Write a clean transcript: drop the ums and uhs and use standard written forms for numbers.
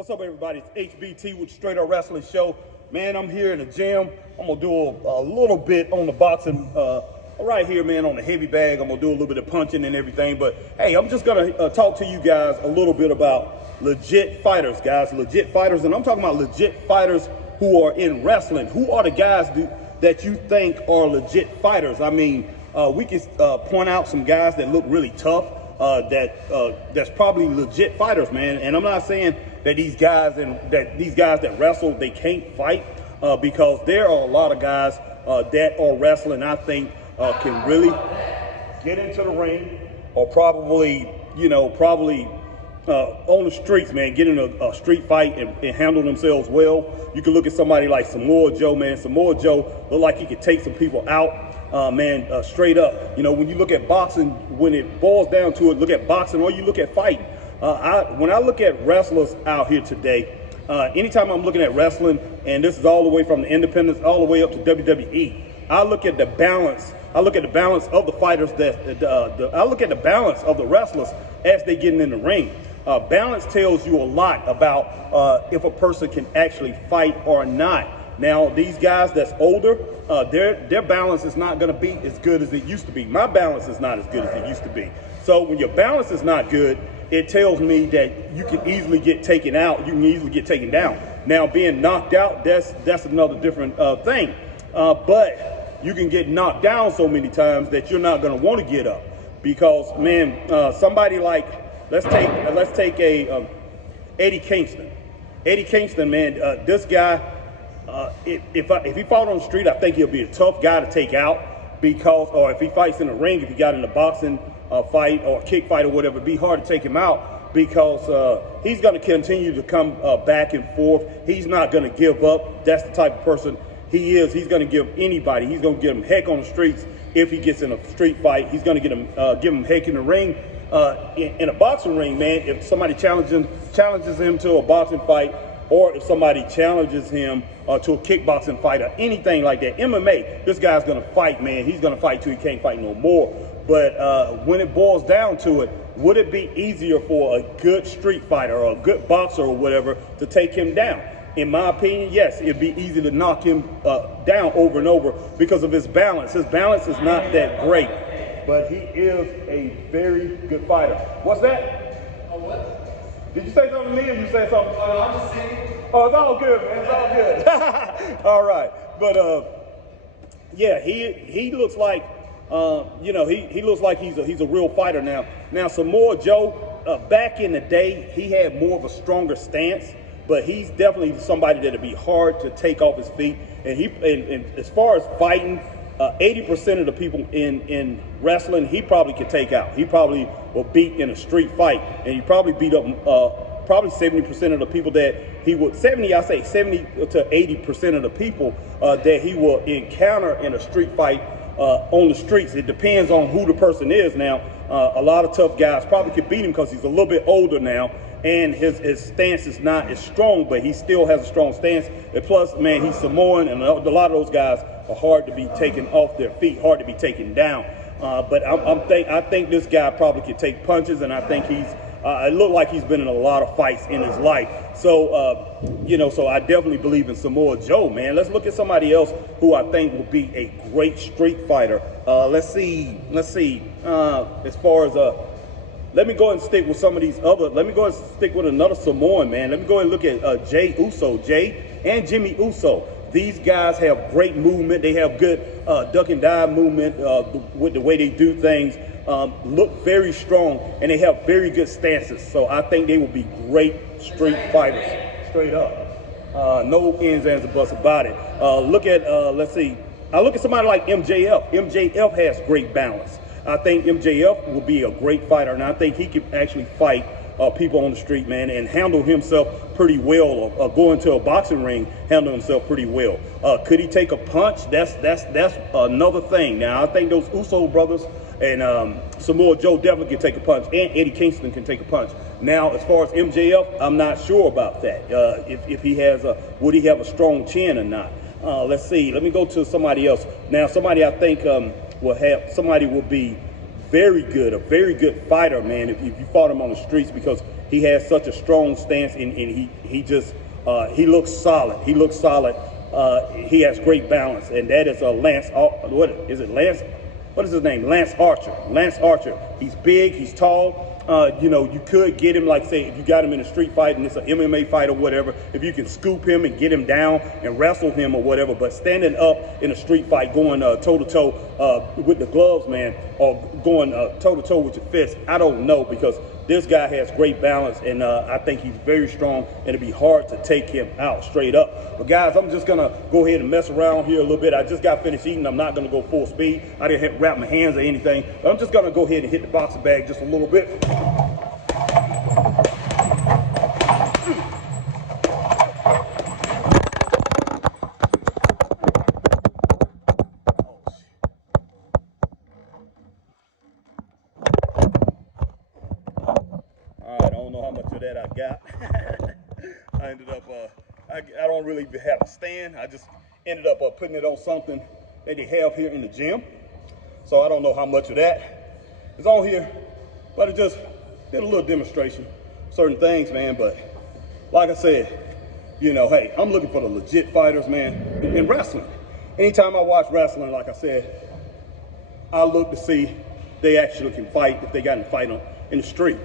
What's up, everybody? It's HBT with the Straight Up Wrestling Show. Man, I'm here in the gym. I'm going to do a little bit on the boxing right here, man, on the heavy bag. I'm going to do a little bit of punching and everything. But, hey, I'm just going to talk to you guys a little bit about legit fighters, guys. Legit fighters. And I'm talking about legit fighters who are in wrestling. Who are the guys that you think are legit fighters? I mean, we can point out some guys that look really tough. That's probably legit fighters, man. And I'm not saying that these guys that wrestle, they can't fight, because there are a lot of guys that are wrestling, I think, can really get into the ring, or probably on the streets, man, get in a street fight and handle themselves well. You can look at somebody like Samoa Joe, man. Samoa Joe look like he could take some people out. Straight up. You know, when you look at boxing, when it boils down to it, look at boxing or you look at fighting. When I look at wrestlers out here today, anytime I'm looking at wrestling, and this is all the way from the independents all the way up to WWE, I look at the balance. I look at the balance of the fighters I look at the balance of the wrestlers as they get in the ring. Balance tells you a lot about if a person can actually fight or not. Now, these guys that's older, their balance is not going to be as good as it used to be. My balance is not as good as it used to be. So when your balance is not good, it tells me that you can easily get taken out. You can easily get taken down. Now, being knocked out, that's another different thing. But you can get knocked down so many times that you're not going to want to get up, because, man, somebody like let's take a Eddie Kingston. Eddie Kingston, man, this guy. If he fought on the street, I think he'll be a tough guy to take out, or if he fights in the ring, if he got in a boxing fight or a kick fight or whatever, it'd be hard to take him out, because he's going to continue to come back and forth. He's not going to give up. That's the type of person he is. He's going to give anybody. He's going to give him heck on the streets. If he gets in a street fight, he's going to give him heck in the ring. In a boxing ring, man, if somebody challenges him to a boxing fight, or if somebody challenges him to a kickboxing fight or anything like that, MMA, this guy's going to fight, man. He's going to fight till he can't fight no more. But when it boils down to it, would it be easier for a good street fighter or a good boxer or whatever to take him down? In my opinion, yes, it'd be easy to knock him down over and over because of his balance. His balance is not that great, but he is a very good fighter. What's that? Oh, what? Did you say something to me, or you say something? Oh, I'm just saying. Oh, it's all good, man. It's all good. All right. But, yeah, he looks like, he looks like he's a real fighter now. Now, Samoa Joe, back in the day, he had more of a stronger stance, but he's definitely somebody that'd be hard to take off his feet. And as far as fighting, 80% of the people in wrestling, he probably could take out. He probably will beat in a street fight, and he probably beat up probably 70% of the people that he would. 70 to 80% of the people that he will encounter in a street fight on the streets. It depends on who the person is. Now, a lot of tough guys probably could beat him because he's a little bit older now, and his stance is not as strong, but he still has a strong stance. And plus, man, he's Samoan, and a lot of those guys are hard to be taken off their feet, hard to be taken down. But I think this guy probably could take punches, and I think it looked like he's been in a lot of fights in his life. So, so I definitely believe in Samoa Joe, man. Let's look at somebody else who I think will be a great street fighter. Let's see. As far as let me go ahead and stick with some of these other. Let me go ahead and stick with another Samoan, man. Let me go ahead and look at Jey USO, Jey and Jimmy USO. These guys have great movement. They have good duck and dive movement with the way they do things. Look very strong, and they have very good stances. So I think they will be great street fighters, straight up. No ins, ands, or buts about it. Look at, let's see. I look at somebody like MJF. MJF has great balance. I think MJF will be a great fighter, and I think he can actually fight people on the street, man, and handle himself pretty well, or go into a boxing ring, handle himself pretty well. Could he take a punch? That's another thing. Now, I think those Uso brothers and Samoa Joe definitely can take a punch, and Eddie Kingston can take a punch. Now, as far as MJF, I'm not sure about that. If he has would he have a strong chin or not? Let's see. Let me go to somebody else. Now, somebody I think will be very good, a very good fighter, man, if you fought him on the streets, because he has such a strong stance, and he just he looks solid. He looks solid. He has great balance, and that is Lance. What is it, Lance? What is his name? Lance Archer. Lance Archer. He's big. He's tall. You know, you could get him, like, say, if you got him in a street fight and it's an MMA fight or whatever, if you can scoop him and get him down and wrestle him or whatever. But standing up in a street fight, going toe-to-toe with the gloves, man, or going toe-to-toe with your fist, I don't know, because this guy has great balance, and I think he's very strong, and it'd be hard to take him out straight up. But, guys, I'm just going to go ahead and mess around here a little bit. I just got finished eating. I'm not going to go full speed. I didn't wrap my hands or anything. But I'm just going to go ahead and hit the boxing bag just a little bit. That I got. I ended up, I don't really have a stand. I just ended up putting it on something that they have here in the gym. So I don't know how much of that is on here, but it just did a little demonstration, certain things, man. But like I said, you know, hey, I'm looking for the legit fighters, man, in wrestling. Anytime I watch wrestling, like I said, I look to see they actually can fight if they got in a fight in the street.